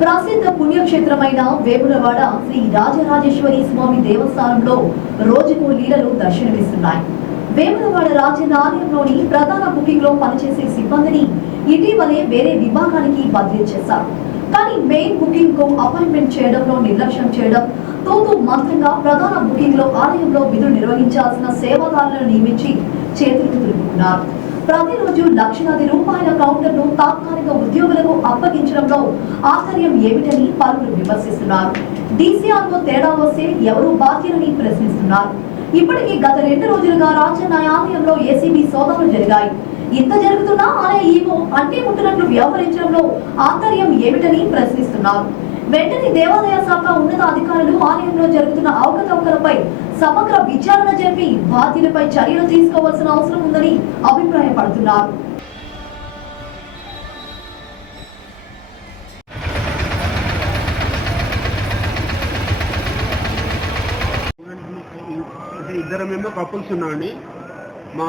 ప్రసిద్ధ పుణ్యక్షేత్రమైన వేములవాడ శ్రీ రాజరాజేశ్వరి స్వామి దేవస్థానంలో రోజుకు లీలలు దర్శనమిస్తున్నాయి. వేములవాడ రాజన్న ఆలయంలోని ప్రధాన బుకింగ్ లో పనిచేసే సిబ్బందిని ఇటీవలే వేరే విభాగానికి బదిలీ చేశారు. కానీ మెయిన్ బుకింగ్ కు అపాయింట్మెంట్ చేయడంలో నిర్లక్ష్యం చేయడం, తూతూ మంత్రంగా ప్రధాన బుకింగ్ లో ఆలయంలో విధులు నిర్వహించాల్సిన సేవాదారులను నియమించి చేతులు దులుపుకున్నారు. ప్రతిరోజు లక్షలాది రూపాయల కౌంటర్ను తాత్కాలిక ఉద్యోగులకు అప్పగించడంలో ఆశ్చర్యం ఏమిటని పలువురు విమర్శిస్తున్నారు. డీసీఆర్లో తేడా వస్తే ఎవరు బాధ్యులని ప్రశ్నిస్తున్నారు. ఇప్పటికీ గత 2 రోజులుగా రాజన్న ఆలయంలో ఏసీబీ సోదాలు జరిగాయి. ఇంత జరుగుతున్నా ఆలయ ఈవో అంటే ఉంటున్నట్లు వ్యవహరించడంలో ఆశ్చర్యం ఏమిటని ప్రశ్నిస్తున్నారు. వెంటనే దేవాదాయ శాఖ ఉన్నత అధికారులు ఆలయంలో జరుగుతున్న అవకతవకలపై సమగ్ర విచారణ జరిపి బాధ్యులపై చర్యలు తీసుకోవాల్సిన అవసరం ఉందని అభిప్రాయపడుతున్నారు. ఇద్దరు మేము కపుల్స్ ఉన్నామండి. మా